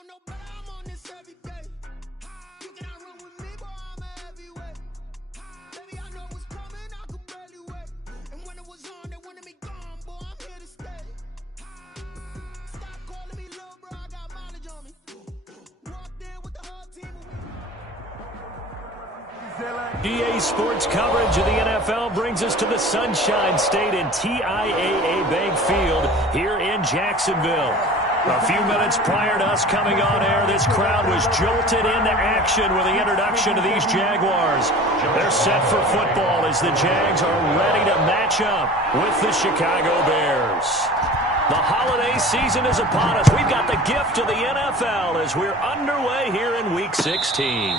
don't know, but I'm on this every day. You cannot run with me, boy, I'm a heavyweight. Baby, I know what's coming, I could barely wait. And when it was on, they wanted me gone, boy, I'm here to stay. Stop calling me little bro, I got mileage on me. Walked in with the whole team. EA Sports coverage of the NFL brings us to the Sunshine State and TIAA Bank Field here in Jacksonville. A few minutes prior to us coming on air, this crowd was jolted into action with the introduction to these Jaguars. They're set for football as the Jags are ready to match up with the Chicago Bears. The holiday season is upon us. We've got the gift of the NFL as we're underway here in Week 16.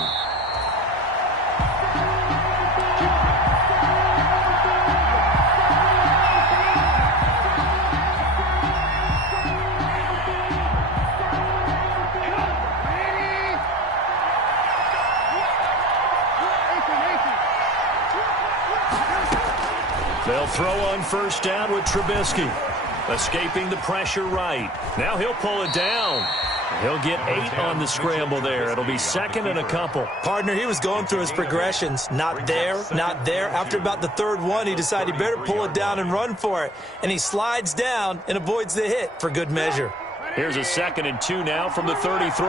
They'll throw on first down with Trubisky. Escaping the pressure right. Now he'll pull it down. He'll get 8 on the scramble there. It'll be second and a couple. Partner, he was going through his progressions. Not there, not there. After about the third one, he decided he better pull it down and run for it. And he slides down and avoids the hit for good measure. Here's a 2nd and 2 now from the 33.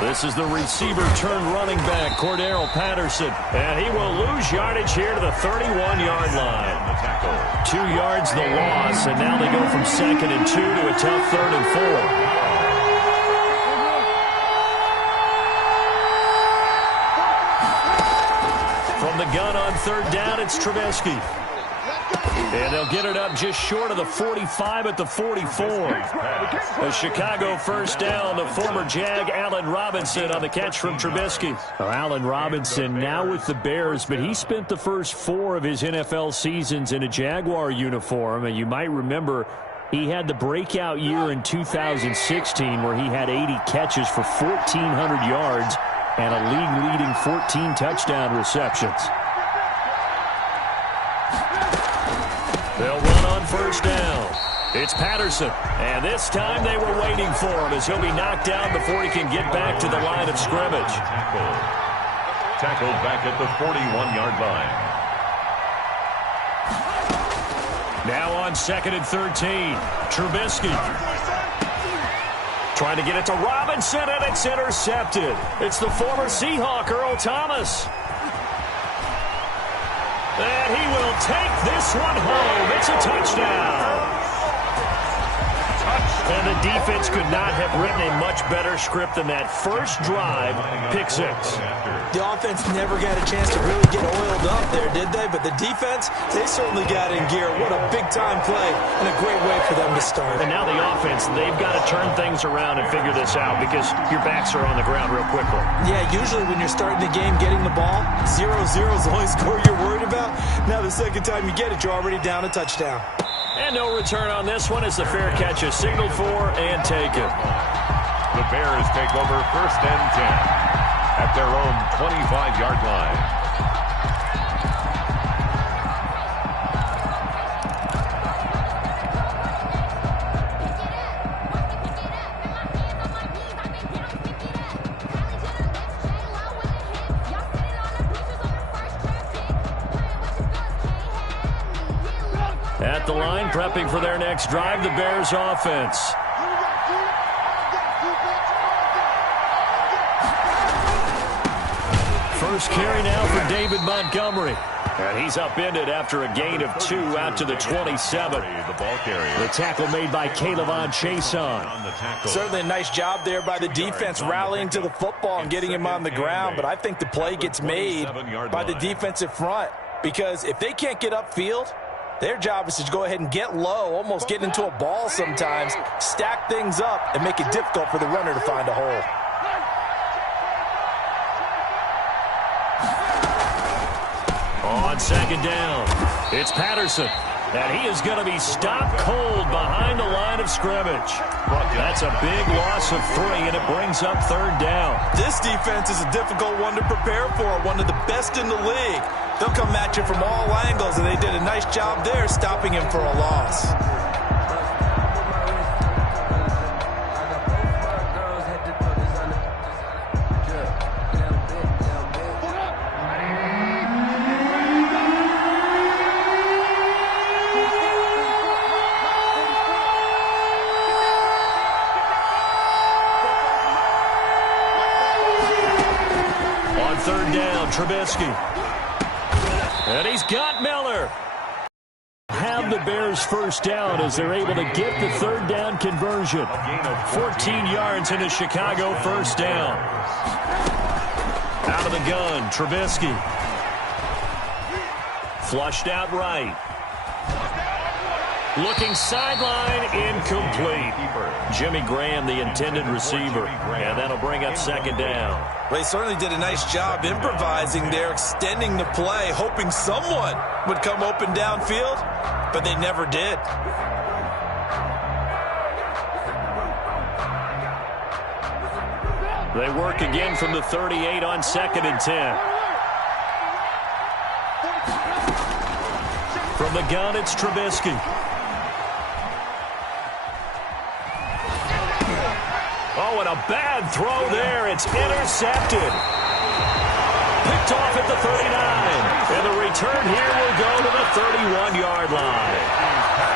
This is the receiver turned running back, Cordero Patterson. And he will lose yardage here to the 31-yard line. 2 yards the loss, and now they go from 2nd and 2 to a tough 3rd and 4. From the gun on 3rd down, it's Trubisky. And they'll get it up just short of the 45 at the 44. A Chicago first down, the former Jag Allen Robinson on the catch from Trubisky. Well, Allen Robinson now with the Bears, but he spent the first 4 of his NFL seasons in a Jaguar uniform. And you might remember he had the breakout year in 2016 where he had 80 catches for 1,400 yards and a league-leading 14 touchdown receptions. They'll run on first down. It's Patterson. And this time they were waiting for him as he'll be knocked down before he can get back to the line of scrimmage. Tackled back at the 41-yard line. Now on 2nd and 13. Trubisky. Trying to get it to Robinson, and it's intercepted. It's the former Seahawk, Earl Thomas. And he will take this one home. It's a touchdown. And the defense could not have written a much better script than that first drive, pick 6. The offense never got a chance to really get oiled up there, did they? But the defense, they certainly got in gear. What a big-time play and a great way for them to start. And now the offense, they've got to turn things around and figure this out because your backs are on the ground real quickly. Yeah, usually when you're starting the game getting the ball, 0-0 is the only score you're worried about. Now the second time you get it, you're already down a touchdown. And no return on this one as the fair catch is signaled for and taken. The Bears take over 1st and 10 at their own 25-yard line. At the line, prepping for their next drive, the Bears offense. First carry now for David Montgomery. And he's upended after a gain of 2 out to the 27. The tackle made by Caleb Chason. Certainly a nice job there by the defense rallying to the football and getting him on the ground. But I think the play gets made by the defensive front because if they can't get upfield, their job is to go ahead and get low, almost get into a ball sometimes, stack things up, and make it difficult for the runner to find a hole. On 2nd down, it's Patterson. And he is going to be stopped cold behind the line of scrimmage. That's a big loss of 3, and it brings up 3rd down. This defense is a difficult one to prepare for, one of the best in the league. They'll come at you from all angles, and they did a nice job there stopping him for a loss. Trubisky. And he's got Miller. Have the Bears first down as they're able to get the 3rd down conversion. 14 yards into Chicago first down. Out of the gun, Trubisky. Flushed out right. Looking sideline, incomplete. Jimmy Graham, the intended receiver. And that'll bring up 2nd down. They certainly did a nice job improvising there, extending the play, hoping someone would come open downfield, but they never did. They work again from the 38 on 2nd and 10. From the gun, it's Trubisky. Oh, and a bad throw there. It's intercepted. Picked off at the 39. And the return here will go to the 31-yard line.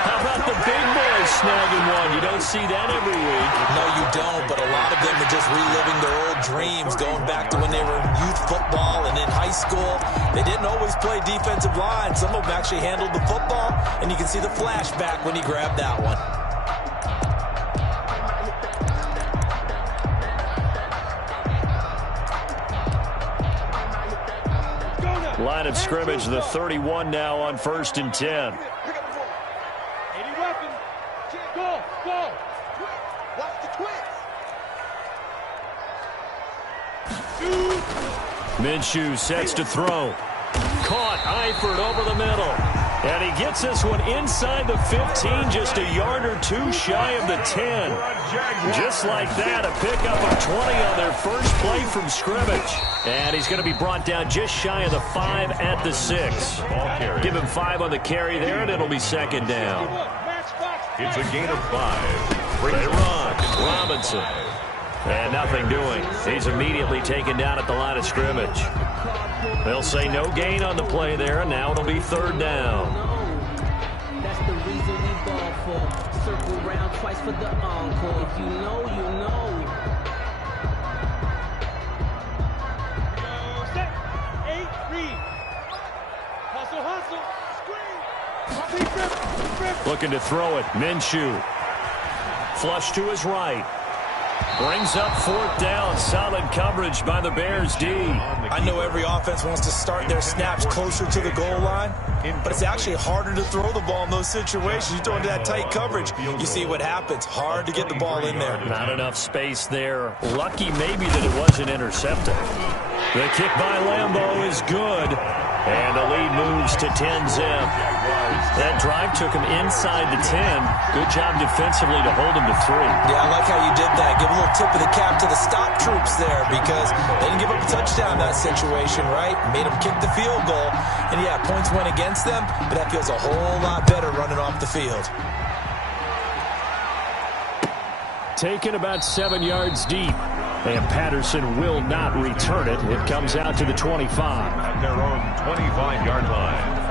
How about the big boys snagging one? You don't see that every week. No, you don't, but a lot of them are just reliving their old dreams, going back to when they were in youth football and in high school. They didn't always play defensive line. Some of them actually handled the football, and you can see the flashback when he grabbed that one. Line of scrimmage, the 31 now on 1st and 10. Minshew sets to throw. Caught Eifert over the middle. And he gets this one inside the 15, just a yard or 2 shy of the 10. Just like that, a pickup of 20 on their first play from scrimmage. And he's going to be brought down just shy of the 5 at the 6. Give him 5 on the carry there, and it'll be 2nd down. It's a gain of 5. They run. Robinson. And nothing doing. He's immediately taken down at the line of scrimmage. They'll say no gain on the play there, and now it'll be 3rd down. That's the reason we ball for. Circle round twice for the encore. If you know, you know. Set. 8, read. Hustle, screen. Looking to throw it. Minshew. Flush to his right. Brings up 4th down. Solid coverage by the Bears D. I know every offense wants to start their snaps closer to the goal line, but it's actually harder to throw the ball in those situations. You throw into that tight coverage, you see what happens. Hard to get the ball in there. Not enough space there. Lucky maybe that it wasn't intercepted. The kick by Lambeau is good. And the lead moves to 10-zip. That drive took him inside the 10. Good job defensively to hold him to 3. Yeah, I like how you did that. Give a little tip of the cap to the stop troops there because they didn't give up a touchdown in that situation, right? Made them kick the field goal. And, yeah, points went against them, but that feels a whole lot better running off the field. Taken about 7 yards deep. And Patterson will not return it. It comes out to the 25. At their own 25-yard line.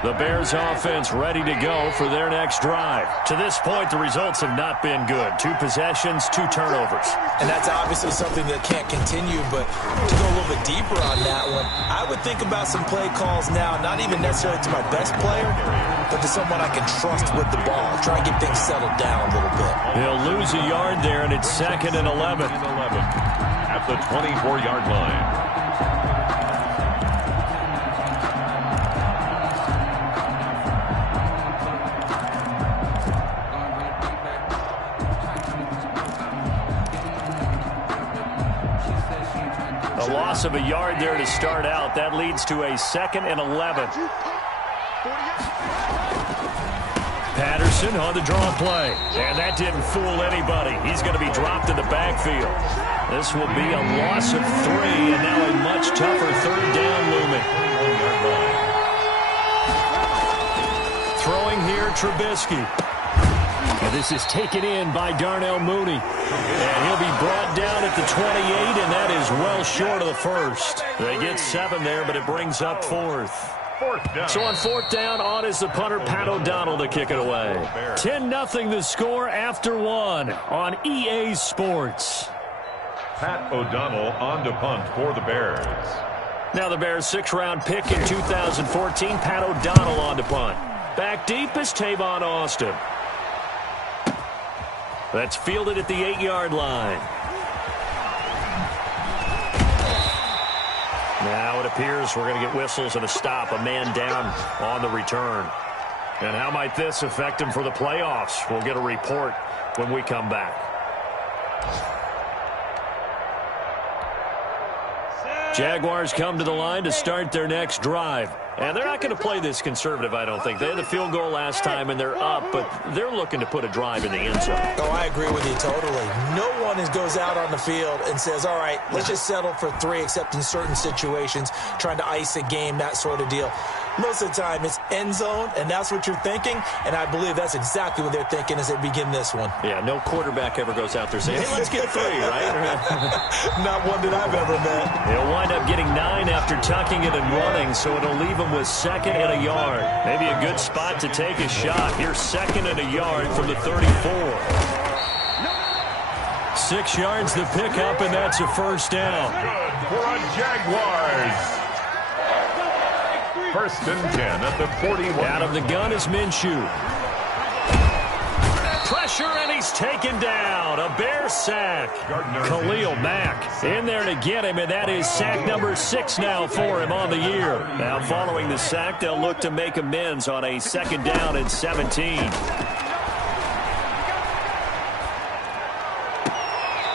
The Bears offense ready to go for their next drive. To this point, the results have not been good. 2 possessions, 2 turnovers. And that's obviously something that can't continue, but to go a little bit deeper on that one, I would think about some play calls now, not even necessarily to my best player, but to someone I can trust with the ball. Try and get things settled down a little bit. He'll lose a yard there, and it's 2nd and 11. At the 24-yard line. A loss of a yard there to start out. That leads to a 2nd and 11. Patterson on the draw play. And that didn't fool anybody. He's going to be dropped in the backfield. This will be a loss of 3, and now a much tougher 3rd down looming. Throwing here, Trubisky. And this is taken in by Darnell Mooney. And he'll be brought down at the 28, and that is well short of the 1st. They get 7 there, but it brings up 4th. So on 4th down, on is the punter, Pat O'Donnell, to kick it away. 10-0 the score after 1 on EA Sports. Pat O'Donnell on to punt for the Bears. Now the Bears' 6th-round pick in 2014, Pat O'Donnell on to punt. Back deep is Tavon Austin. That's fielded at the 8-yard line. Now it appears we're going to get whistles and a stop. A man down on the return. And how might this affect him for the playoffs? We'll get a report when we come back. Jaguars come to the line to start their next drive. And they're not going to play this conservative, I don't think. They had a field goal last time, and they're up, but they're looking to put a drive in the end zone. Oh, I agree with you totally. No one goes out on the field and says, all right, let's just settle for 3, except in certain situations, trying to ice a game, that sort of deal. Most of the time, it's end zone, and that's what you're thinking, and I believe that's exactly what they're thinking as they begin this one. Yeah, no quarterback ever goes out there saying, hey, let's get 3, right? Not one that I've ever met. They'll wind up getting 9 after tucking it and running, so it'll leave them with 2nd and a yard. Maybe a good spot to take a shot. Here's 2nd and a yard from the 34. 6 yards the pickup, and that's a 1st down. Good for a Jaguars. 1st and 10 at the 41. Out of the gun is Minshew. Pressure, and he's taken down. A Bear sack. Khalil Mack in there to get him, and that is sack number 6 now for him on the year. Now following the sack, they'll look to make amends on a 2nd down and 17.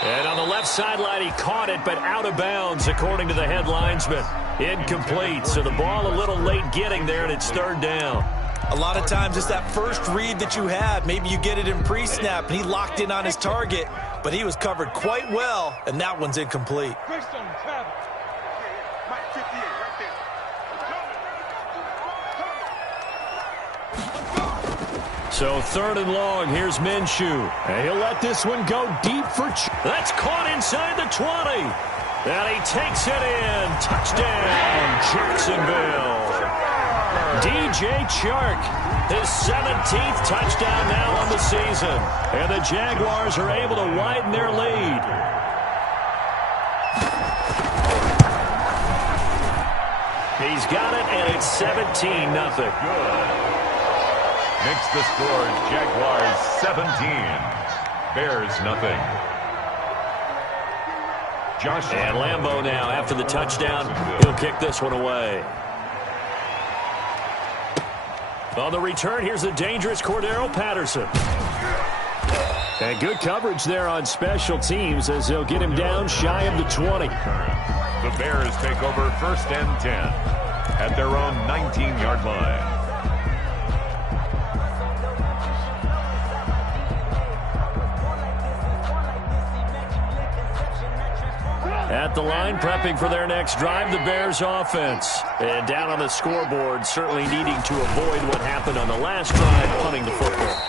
And on the left sideline, he caught it, but out of bounds, according to the head linesman. Incomplete, so the ball a little late getting there, and it's 3rd down. A lot of times it's that first read that you have. Maybe you get it in pre-snap, and he locked in on his target, but he was covered quite well, and that one's incomplete. So 3rd and long, here's Minshew. And he'll let this one go deep for... That's caught inside the 20. And he takes it in. Touchdown, Jacksonville. DJ Chark, his 17th touchdown now on the season. And the Jaguars are able to widen their lead. He's got it, and it's 17-0. Good. Makes the score Jaguars 17, Bears nothing. Josh and Lambeau now after the touchdown. He'll kick this one away. On the return, here's the dangerous Cordero Patterson. And good coverage there on special teams as they'll get him down shy of the 20. The Bears take over 1st and 10 at their own 19-yard line. At the line, prepping for their next drive, the Bears offense. And down on the scoreboard, certainly needing to avoid what happened on the last drive, punting the football.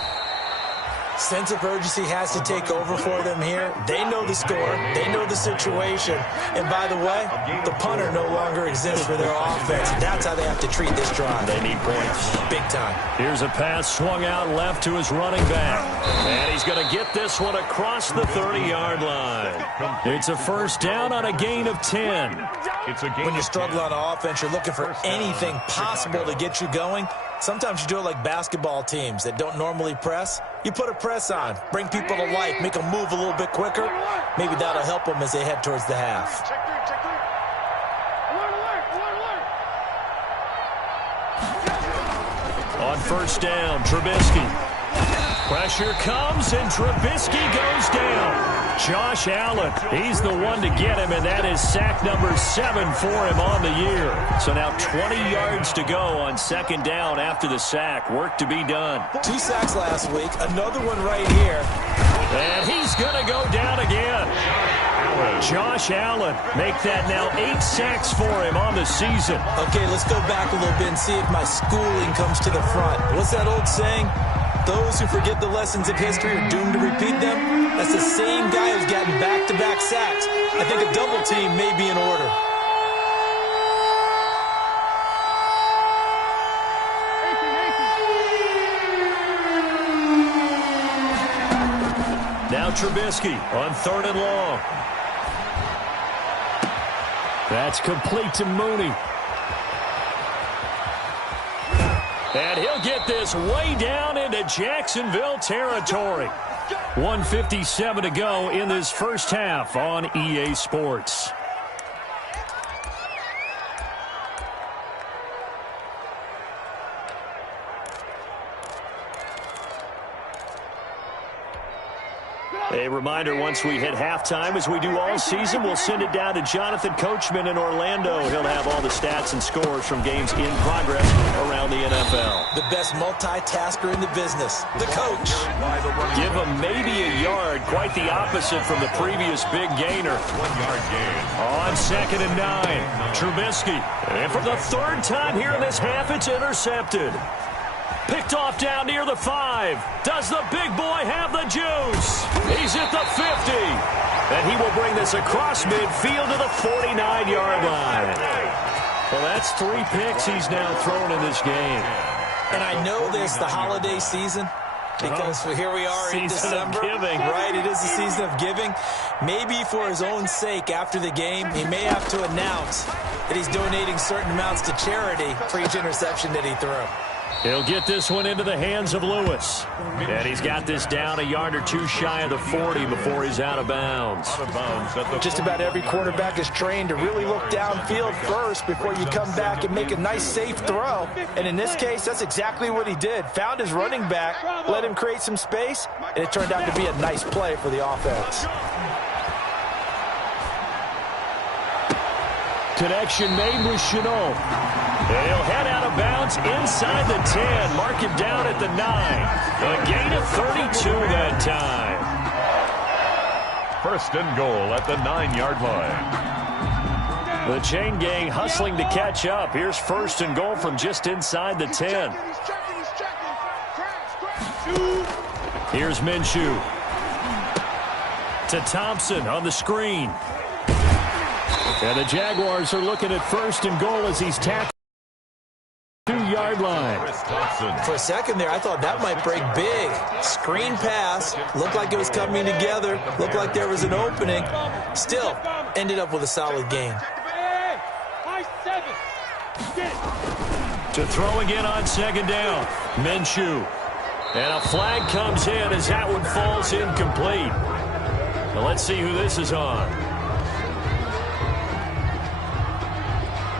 Sense of urgency has to take over for them here. They know the score. They know the situation. And by the way, the punter no longer exists for their offense. That's how they have to treat this drive. They need points. Big time. Here's a pass swung out left to his running back. And he's going to get this one across the 30-yard line. It's a 1st down on a gain of 10. It's a game when you struggle on offense, you're looking for anything possible to get you going. Sometimes you do it like basketball teams that don't normally press. You put a press on, bring people to life, make them move a little bit quicker. Maybe that'll help them as they head towards the half. On 1st down, Trubisky. Pressure comes, and Trubisky goes down. Josh Allen, he's the one to get him, and that is sack number 7 for him on the year. So now 20 yards to go on second down after the sack. Work to be done. 2 sacks last week, another one right here. And he's going to go down again. Josh Allen, make that now 8 sacks for him on the season. Okay, let's go back a little bit and see if my schooling comes to the front. What's that old saying? Those who forget the lessons of history are doomed to repeat them. That's the same guy who's gotten back-to-back sacks. I think a double team may be in order. Now Trubisky on 3rd and long. That's complete to Mooney. And he'll get this way down into Jacksonville territory. 1:57 to go in this first half on EA Sports. A reminder, once we hit halftime, as we do all season, we'll send it down to Jonathan Coachman in Orlando. He'll have all the stats and scores from games in progress around the NFL. The best multitasker in the business, the coach. Give him maybe a yard, quite the opposite from the previous big gainer. 1-yard gain. On 2nd and 9, Trubisky. And for the 3rd time here in this half, it's intercepted. Picked off down near the 5. Does the big boy have the juice? He's at the 50. And he will bring this across midfield to the 49-yard line. Well, that's 3 picks he's now thrown in this game. And I know this, the holiday season, because here we are in December. Giving. Right, it is the season of giving. Maybe for his own sake after the game, he may have to announce that he's donating certain amounts to charity for each interception that he threw. He'll get this one into the hands of Lewis. And he's got this down a yard or 2 shy of the 40 before he's out of bounds. Just about every quarterback is trained to really look downfield first before you come back and make a nice, safe throw. And in this case, that's exactly what he did. Found his running back, let him create some space, and it turned out to be a nice play for the offense. Connection made with Chenault. And he'll head out of bounds inside the 10. Mark him down at the 9. A gain of 32 that time. 1st and goal at the 9-yard line. The chain gang hustling to catch up. Here's 1st and goal from just inside the 10. Here's Minshew. To Thompson on the screen. And the Jaguars are looking at 1st and goal as he's tackled. 2-yard line. For a second there, I thought that might break big. Screen pass. Looked like it was coming together. Looked like there was an opening. Still, ended up with a solid gain. To throw again on 2nd down. Minshew. And a flag comes in as that one falls incomplete. Now let's see who this is on.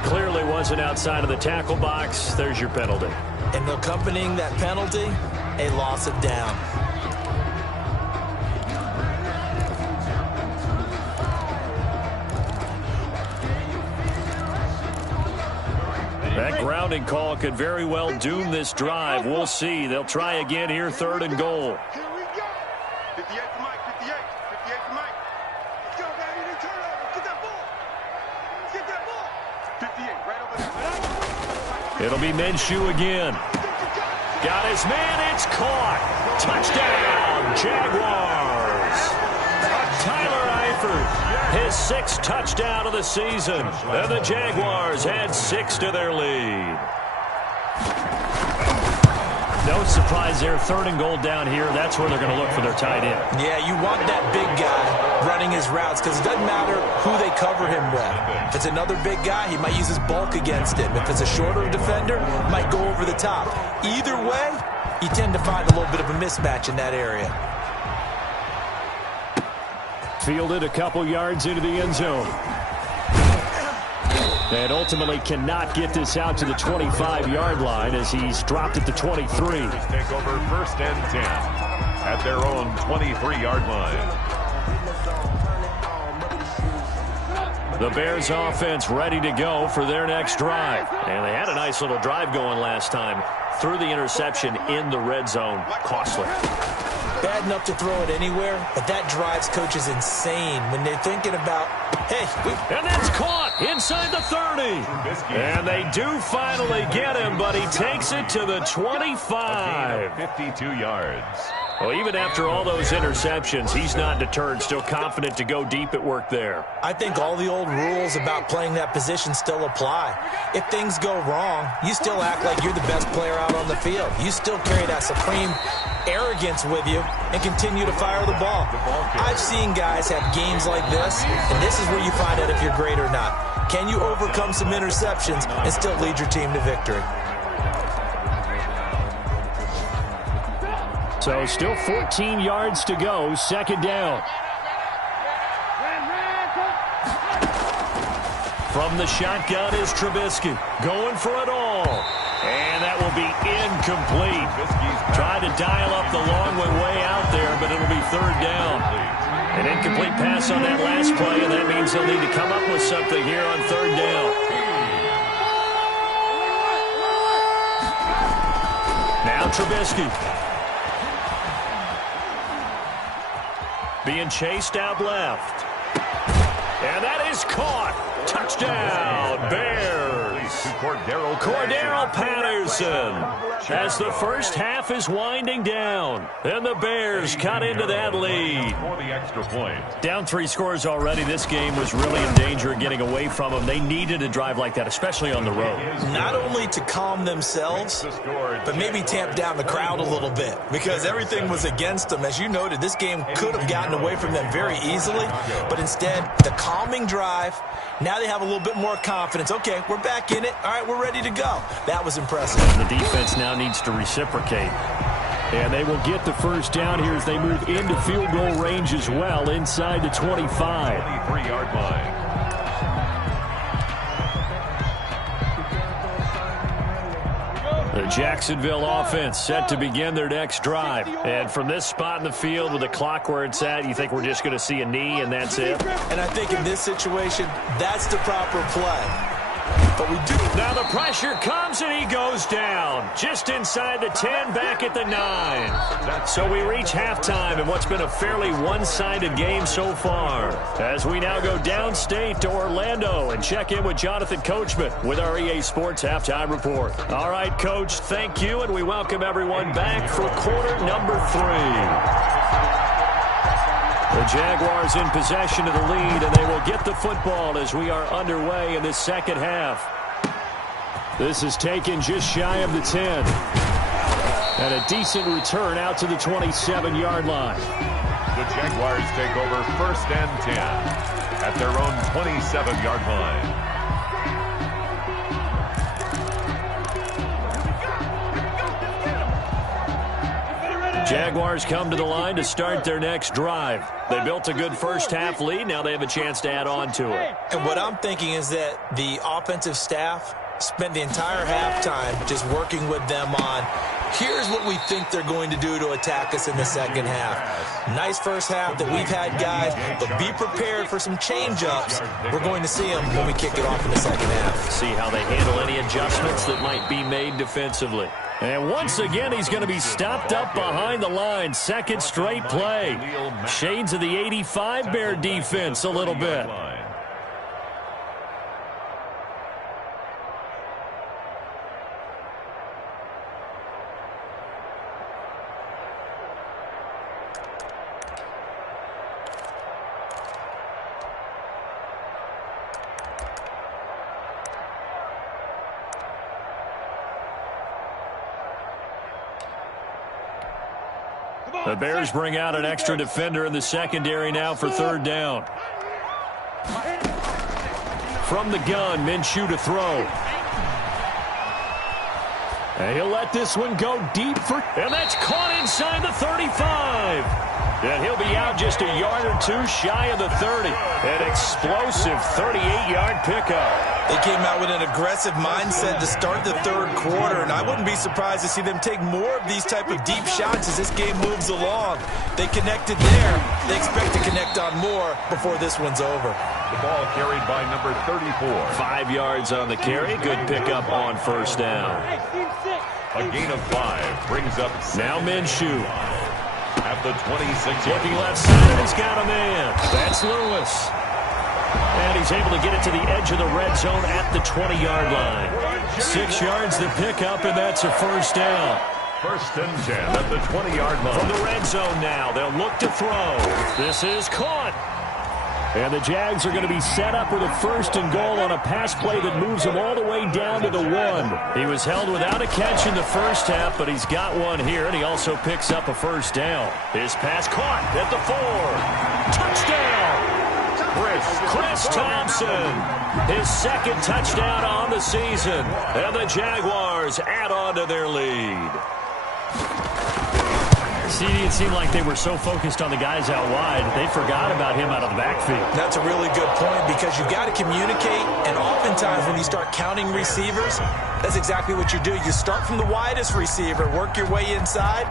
Clearly wasn't outside of the tackle box. There's your penalty. And accompanying that penalty, a loss of down. That grounding call could very well doom this drive. We'll see. They'll try again here, 3rd and goal. Here we go. 58 to Mike, 58. 58 to Mike. Let's go, baby. They turn over. Get that ball. Get that ball. 58, right over there. It'll be Minshew again. Got his man. It's caught. Touchdown, Jaguars. Tyler Eifert, his 6th touchdown of the season. And the Jaguars add 6 to their lead. No surprise there. 3rd and goal down here. That's where they're going to look for their tight end. Yeah, you want that big guy running his routes because it doesn't matter who they cover him with. If it's another big guy, he might use his bulk against him. If it's a shorter defender, he might go over the top. Either way, you tend to find a little bit of a mismatch in that area. Fielded a couple yards into the end zone. And ultimately cannot get this out to the 25-yard line as he's dropped at the 23. Take over 1st and 10 at their own 23-yard line. The Bears offense ready to go for their next drive. And they had a nice little drive going last time. Threw the interception in the red zone. Costly. Bad enough to throw it anywhere, but that drives coaches insane when they're thinking about, hey. And that's caught inside the 30. And they do finally get him, but he takes it to the 25. 52 yards. Well, even after all those interceptions, he's not deterred, still confident to go deep at work there. I think all the old rules about playing that position still apply. If things go wrong, you still act like you're the best player out on the field. You still carry that supreme arrogance with you and continue to fire the ball. I've seen guys have games like this, and this is where you find out if you're great or not. Can you overcome some interceptions and still lead your team to victory? So still 14 yards to go, second down. From the shotgun is Trubisky, going for it all. And that will be incomplete. Tried to dial up the long way out there, but it'll be third down. An incomplete pass on that last play, and that means he'll need to come up with something here on third down. Now Trubisky. Being chased out left. And that is caught. Touchdown, Bears. Cordero Patterson. As the first half is winding down, and the Bears cut into that lead. Down 3 scores already. This game was really in danger of getting away from them. They needed a drive like that, especially on the road. Not only to calm themselves, but maybe tamp down the crowd a little bit, because everything was against them. As you noted, this game could have gotten away from them very easily, but instead, the calming drive, now they have a little bit more confidence. Okay, we're back in it. All right, we're ready to go. That was impressive. The defense now needs to reciprocate. And they will get the first down here as they move into field goal range as well, inside the 25. 23-yard line. The Jacksonville offense set to begin their next drive. And from this spot in the field with the clock where it's at, you think we're just going to see a knee and that's it? And I think in this situation, that's the proper play. But we do. Now the pressure comes and he goes down. Just inside the 10, back at the 9. So we reach halftime in what's been a fairly one-sided game so far. As we now go downstate to Orlando and check in with Jonathan Coachman with our EA Sports Halftime Report. All right, Coach, thank you, and we welcome everyone back for quarter number 3. The Jaguars in possession of the lead, and they will get the football as we are underway in this second half. This is taken just shy of the 10. And a decent return out to the 27-yard line. The Jaguars take over first and 10 at their own 27-yard line. Jaguars come to the line to start their next drive. They built a good first half lead. Now they have a chance to add on to it. And what I'm thinking is that the offensive staff spent the entire halftime just working with them on, here's what we think they're going to do to attack us in the second half. Nice first half that we've had, guys, but be prepared for some change-ups. We're going to see them when we kick it off in the second half. See how they handle any adjustments that might be made defensively. And once again, he's going to be stopped up behind the line. Second straight play. Shades of the 85 Bear defense a little bit. The Bears bring out an extra defender in the secondary now for third down. From the gun, Minshew to throw. And he'll let this one go deep and that's caught inside the 35. And he'll be out just a yard or two shy of the 30. An explosive 38-yard pickup. They came out with an aggressive mindset to start the third quarter, and I wouldn't be surprised to see them take more of these type of deep shots as this game moves along. They connected there. They expect to connect on more before this one's over. The ball carried by number 34. 5 yards on the carry. Good pickup on first down. A gain of 5 brings up Now Minshew. at the 26. Looking left side, and he's got a man. That's Lewis. And he's able to get it to the edge of the red zone at the 20-yard line. 6 yards the pickup, and that's a first down. First and 10 at the 20-yard line. From the red zone now, they'll look to throw. This is caught. And the Jags are going to be set up with a first and goal on a pass play that moves them all the way down to the 1. He was held without a catch in the first half, but he's got one here, and he also picks up a first down. His pass caught at the 4. Touchdown! Chris Thompson, his second touchdown on the season, and the Jaguars add on to their lead. CD, it seemed like they were so focused on the guys out wide, they forgot about him out of the backfield. That's a really good point because you've got to communicate, and oftentimes when you start counting receivers, that's exactly what you do. You start from the widest receiver, work your way inside.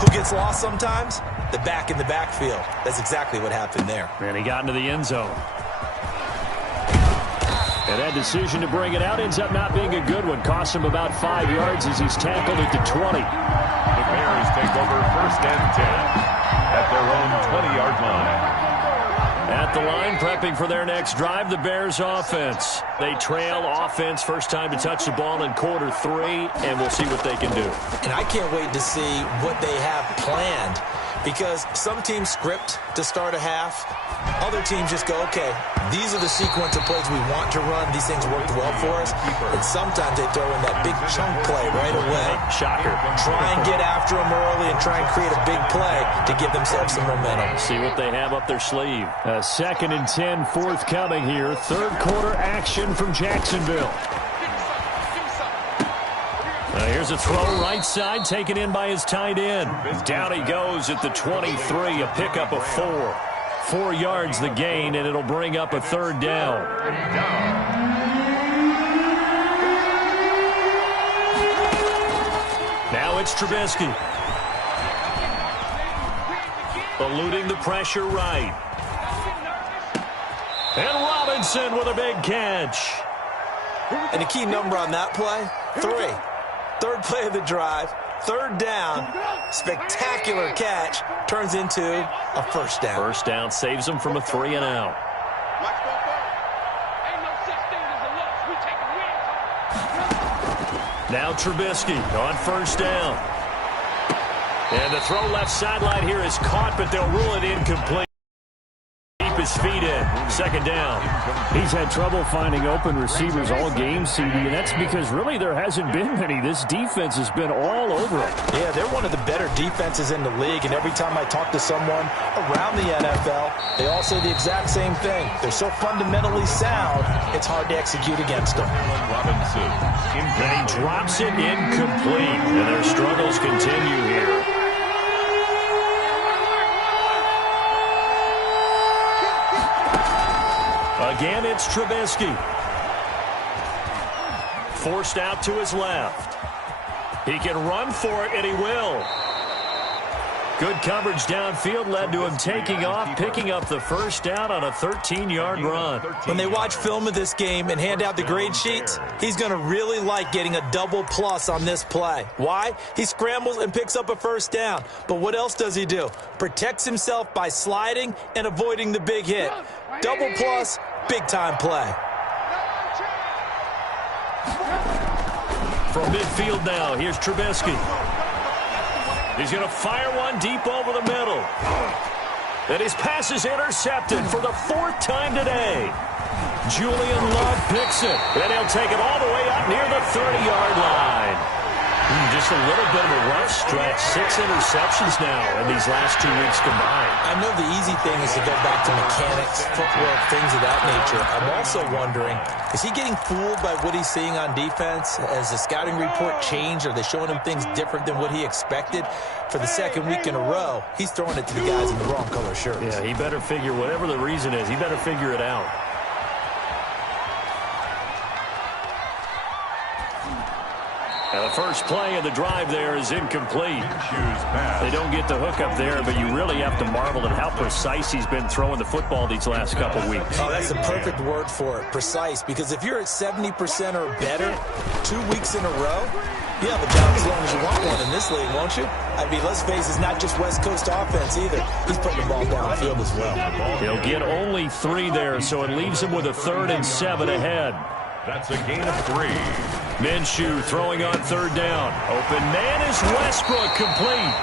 Who gets lost sometimes? The back in the backfield. That's exactly what happened there. And he got into the end zone. And that decision to bring it out ends up not being a good one. Cost him about 5 yards as he's tackled at the 20. The Bears take over first and 10 at their own 20-yard line. At the line, prepping for their next drive, the Bears offense. They trail offense, first time to touch the ball in quarter 3, and we'll see what they can do. And I can't wait to see what they have planned because some teams script to start a half. Other teams just go, okay, these are the sequence of plays we want to run. These things worked well for us. And sometimes they throw in that big chunk play right away. Shocker. Try and get after them early and try and create a big play to give themselves some momentum. See what they have up their sleeve. A 2nd and 10 forthcoming here. Third quarter action from Jacksonville. Here's a throw right side taken in by his tight end. Down he goes at the 23, a pickup of 4. 4 yards the gain, and it'll bring up a third down. Now it's Trubisky. Eluding the pressure right. And Robinson with a big catch. And a key number on that play, 3. Third play of the drive, third down, spectacular catch, turns into a first down. First down saves them from a 3 and out. Now Trubisky on first down. And the throw left sideline here is caught, but they'll rule it incomplete. Keep his feet in. Second down. He's had trouble finding open receivers all game, CD, and that's because really there hasn't been many. This defense has been all over it. Yeah, they're one of the better defenses in the league, and every time I talk to someone around the NFL, they all say the exact same thing. They're so fundamentally sound, it's hard to execute against them. Robinson. And he drops it incomplete, and their struggles continue here. Again, it's Trubisky. Forced out to his left. He can run for it, and he will. Good coverage downfield led to him taking off, picking up the first down on a 13-yard run. When they watch film of this game and hand out the grade sheets, he's going to really like getting a double plus on this play. Why? He scrambles and picks up a first down. But what else does he do? Protects himself by sliding and avoiding the big hit. Double plus, big-time play. From midfield now, here's Trubisky. He's going to fire one deep over the middle. And his pass is intercepted for the 4th time today. Julian Love picks it, and he'll take it all the way up near the 30-yard line. Just a little bit of a rough stretch. 6 interceptions now in these last 2 weeks combined. I know the easy thing is to go back to mechanics, footwork, things of that nature. I'm also wondering, is he getting fooled by what he's seeing on defense? Has the scouting report changed? Are they showing him things different than what he expected? For the second week in a row, he's throwing it to the guys in the wrong color shirts. Yeah, he better figure, whatever the reason is, he better figure it out. And the first play of the drive there is incomplete. They don't get the hook up there, but you really have to marvel at how precise he's been throwing the football these last couple weeks. Oh, that's the perfect word for it, precise, because if you're at 70% or better 2 weeks in a row, you have a job as long as you want one in this league, won't you? I mean, let's face it, it's not just West Coast offense either. He's putting the ball downfield as well. He'll get only 3 there, so it leaves him with a 3rd and 7 ahead. That's a gain of 3. Minshew throwing on 3rd down. Open man is Westbrook, complete.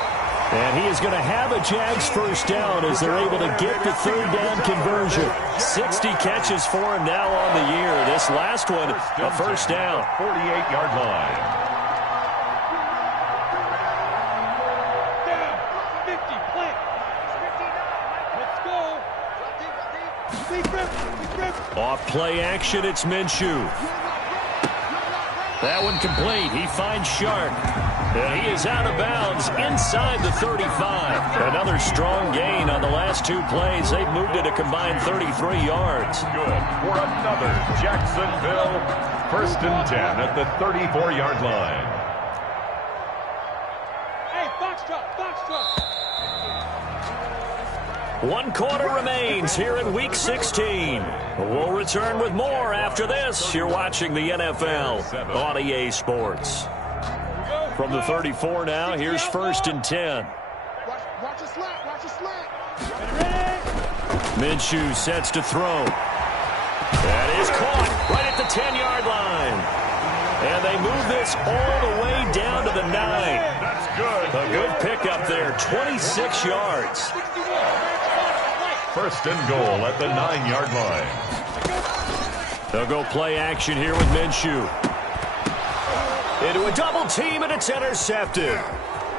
And he is going to have a Jags first down as they're able to get the 3rd down conversion. 60 catches for him now on the year. This last one, a first down. 48-yard line. Off play action, it's Minshew. That one complete. He finds Shark. And he is out of bounds inside the 35. Another strong gain on the last 2 plays. They've moved it a combined 33 yards. Good for another Jacksonville 1st and 10 at the 34-yard line. Hey, box drop, box drop. 1 quarter remains here in Week 16. We'll return with more after this. You're watching the NFL on EA Sports. From the 34 now, here's 1st and 10. Watch a slant, watch a slant. Minshew sets to throw. That is caught right at the 10-yard line. And they move this all the way down to the 9. That's good. A good pickup there, 26 yards. 1st and goal at the 9-yard line. They'll go play action here with Minshew. Into a double team, and it's intercepted.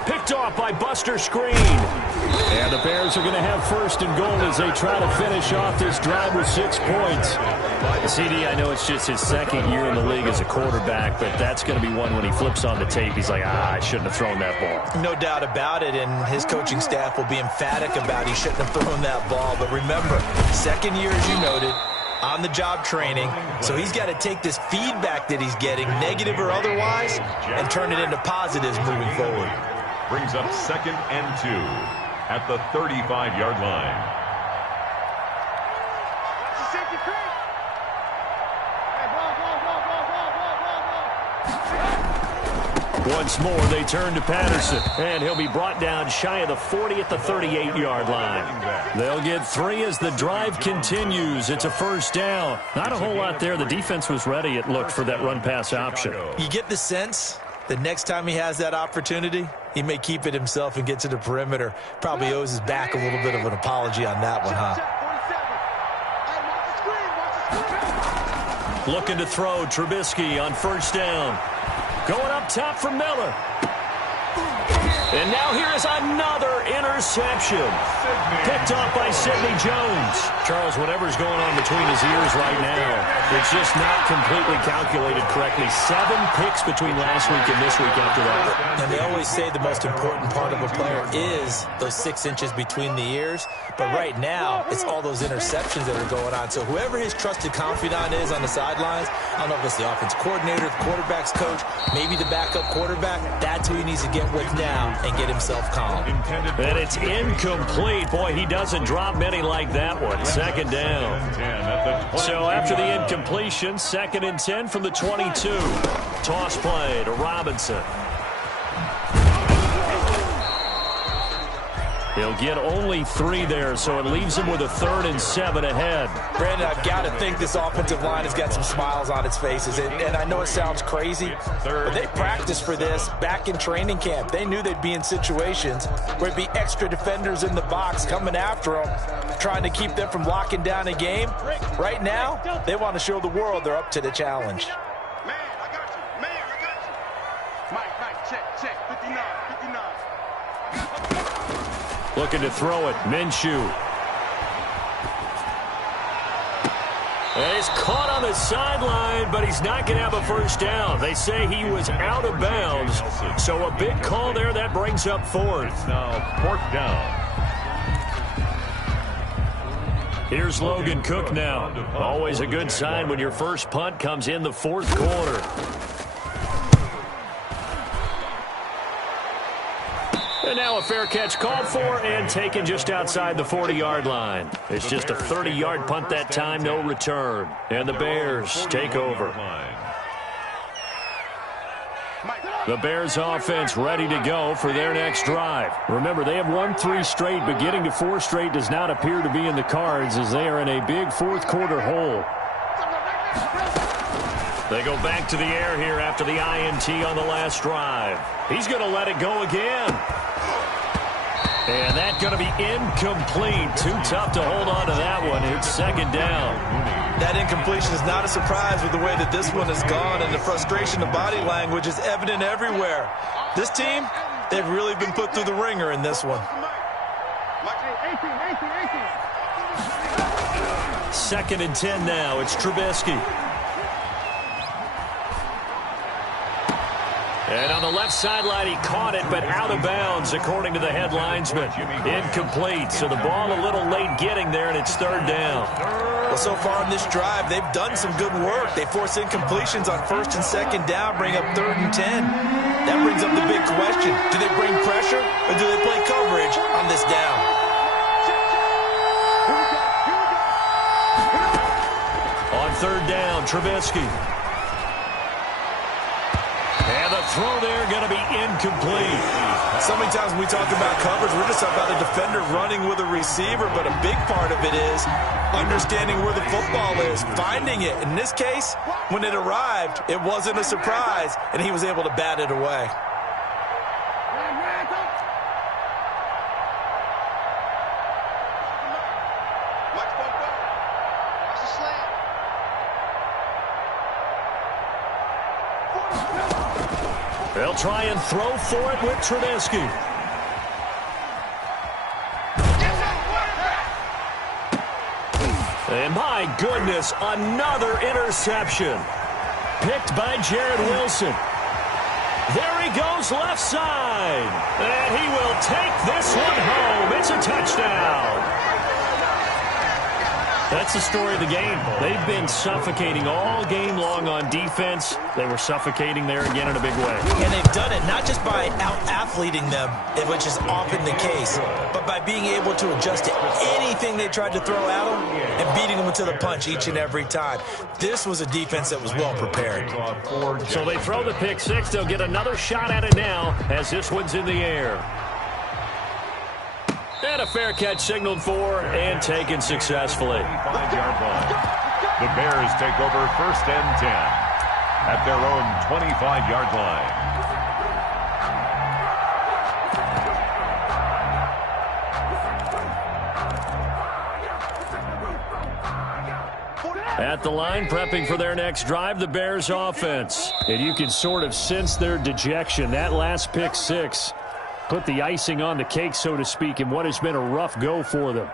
Picked off by Buster Screen. And the Bears are going to have 1st and goal as they try to finish off this drive with 6 points. CD, I know it's just his 2nd year in the league as a quarterback, but that's going to be one when he flips on the tape. He's like, I shouldn't have thrown that ball. No doubt about it, and his coaching staff will be emphatic about he shouldn't have thrown that ball. But remember, 2nd year, as you noted, on-the-job training, so he's got to take this feedback that he's getting, negative or otherwise, and turn it into positives moving forward. Brings up 2nd and 2 at the 35-yard line. Once more, they turn to Patterson, and he'll be brought down shy of the 40 at the 38-yard line. They'll get 3 as the drive continues. It's a first down. Not a whole lot there. The defense was ready, it looked, for that run-pass option. You get the sense the next time he has that opportunity, he may keep it himself and get to the perimeter. Probably owes his back a little bit of an apology on that one, huh? Looking to throw, Trubisky on first down. Going up top for Miller. And now here is another interception. Picked off by Sidney Jones. Charles, whatever's going on between his ears right now, it's just not completely calculated correctly. 7 picks between last week and this week after that. And they always say the most important part of a player is those 6 inches between the ears. But right now, it's all those interceptions that are going on. So whoever his trusted confidant is on the sidelines, I don't know if it's the offense coordinator, the quarterback's coach, maybe the backup quarterback, that's who he needs to get with now and get himself calm. And it's incomplete. Boy, he doesn't drop many like that one. 2nd down. So after the incompletion, 2nd and 10 from the 22. Toss play to Robinson. He'll get only 3 there, so it leaves him with a 3rd and 7 ahead. Brandon, I've got to think this offensive line has got some smiles on its faces. And I know it sounds crazy, but they practiced for this back in training camp. They knew they'd be in situations where there'd be extra defenders in the box coming after them, trying to keep them from locking down a game. Right now, they want to show the world they're up to the challenge. Man, I got you. Man, I got you. Mike, check. Looking to throw it. Minshew. And he's caught on the sideline, but he's not going to have a first down. They say he was out of bounds. So a big call there. That brings up fourth. Now fourth down. Here's Logan Cook now. Always a good sign when your first punt comes in the fourth quarter. And now a fair catch called for and taken just outside the 40-yard line. It's just a 30-yard punt that time, no return. And the Bears take over. The Bears offense ready to go for their next drive. Remember, they have won 3 straight, but getting to 4 straight does not appear to be in the cards as they are in a big fourth quarter hole. They go back to the air here after the INT on the last drive. He's going to let it go again. And that's going to be incomplete. Too tough to hold on to that one. It's second down. That incompletion is not a surprise with the way that this one has gone, and the frustration of body language is evident everywhere. This team, they've really been put through the ringer in this one. Second and 10 now. It's Trubisky. And on the left sideline, he caught it, but out of bounds, according to the head linesman. Incomplete, so the ball a little late getting there, and it's third down. Well, so far in this drive, they've done some good work. They force incompletions on first and second down, bring up third and 10. That brings up the big question. Do they bring pressure, or do they play coverage on this down? On third down, Trubisky. And the throw there going to be incomplete. So many times when we talk about coverage, we're just talking about a defender running with a receiver, but a big part of it is understanding where the football is, finding it. In this case, when it arrived, it wasn't a surprise, and he was able to bat it away. They'll try and throw for it with Trubisky. And my goodness, another interception. Picked by Jared Wilson. There he goes left side. And he will take this one home. It's a touchdown. That's the story of the game. They've been suffocating all game long on defense. They were suffocating there again in a big way. And they've done it not just by out-athleting them, which is often the case, but by being able to adjust to anything they tried to throw at them and beating them to the punch each and every time. This was a defense that was well prepared. So they throw the pick six. They'll get another shot at it now as this one's in the air. And a fair catch signaled for and taken successfully. 5-yard line. The Bears take over first and 10 at their own 25-yard line. At the line, prepping for their next drive, the Bears offense. And you can sort of sense their dejection. That last pick six put the icing on the cake, so to speak, in what has been a rough go for them.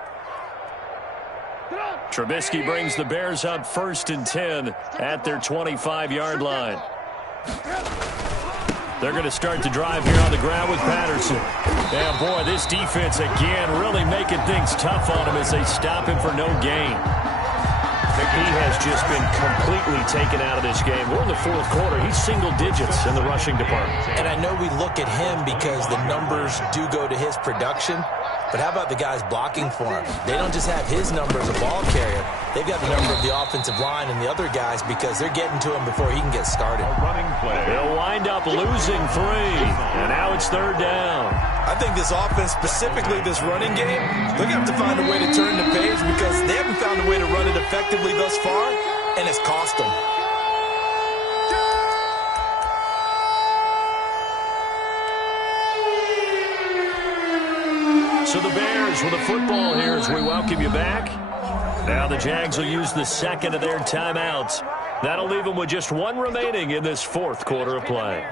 Trubisky brings the Bears up first and 10 at their 25-yard line. They're going to start the drive here on the ground with Patterson. And boy, this defense again really making things tough on him as they stop him for no gain. He has just been completely taken out of this game. We're in the fourth quarter. He's single digits in the rushing department. And I know we look at him because the numbers do go to his production, but how about the guys blocking for him? They don't just have his number as a ball carrier. They've got the number of the offensive line and the other guys because they're getting to him before he can get started. A running play. They'll wind up losing 3, and now it's third down. I think this offense, specifically this running game, they're going to have to find a way to turn the page because they haven't found a way to run it effectively thus far, and it's cost them. So the Bears with the football here as we welcome you back. Now the Jags will use the second of their timeouts. That'll leave them with just one remaining in this fourth quarter of play.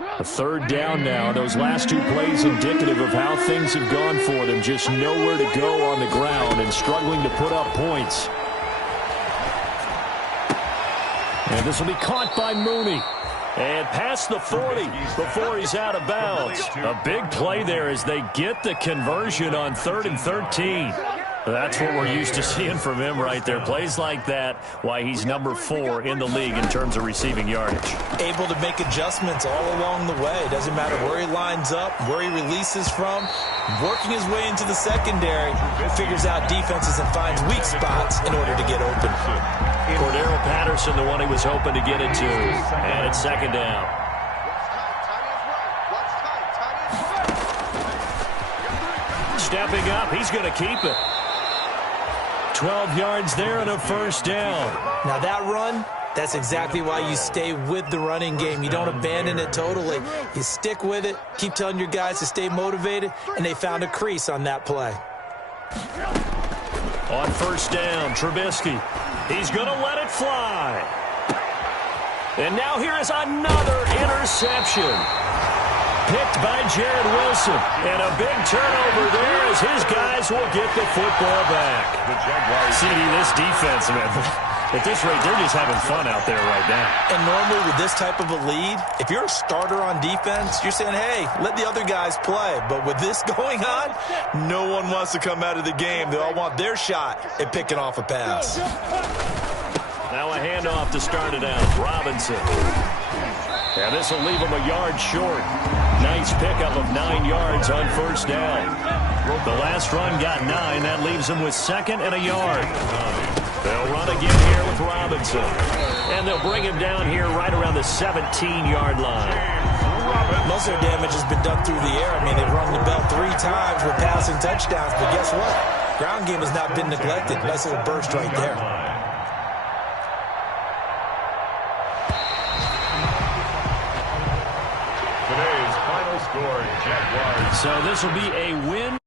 A third down now. Those last two plays indicative of how things have gone for them. Just nowhere to go on the ground and struggling to put up points. And this will be caught by Mooney. And past the 40 before he's out of bounds. A big play there as they get the conversion on 3rd and 13. That's what we're used to seeing from him right there. Plays like that, why he's number 4 in the league in terms of receiving yardage. Able to make adjustments all along the way. Doesn't matter where he lines up, where he releases from. Working his way into the secondary, figures out defenses and finds weak spots in order to get open. Cordero Patterson, the one he was hoping to get it to. And it's 2nd down. Stepping up, he's going to keep it. 12 yards there and a 1st down. Now that run, that's exactly why you stay with the running game. You don't abandon it totally. You stick with it, keep telling your guys to stay motivated, and they found a crease on that play. On 1st down, Trubisky. He's going to let it fly. And now here is another interception. Picked by Jared Wilson. And a big turnover there as his guys will get the football back. CD, this defense, man, at this rate, they're just having fun out there right now. And normally with this type of a lead, if you're a starter on defense, you're saying, hey, let the other guys play. But with this going on, no one wants to come out of the game. They all want their shot at picking off a pass. Now a handoff to start it out. Robinson. And this will leave him a yard short. Nice pickup of 9 yards on 1st down. The last run got 9. That leaves him with 2nd and a yard. They'll run again here with Robinson. And they'll bring him down here right around the 17-yard line. Most of their damage has been done through the air. I mean, they've rung the bell 3 times with passing touchdowns. But guess what? Ground game has not been neglected. Nice little burst right there. Today's final score, Jaguars. So this will be a win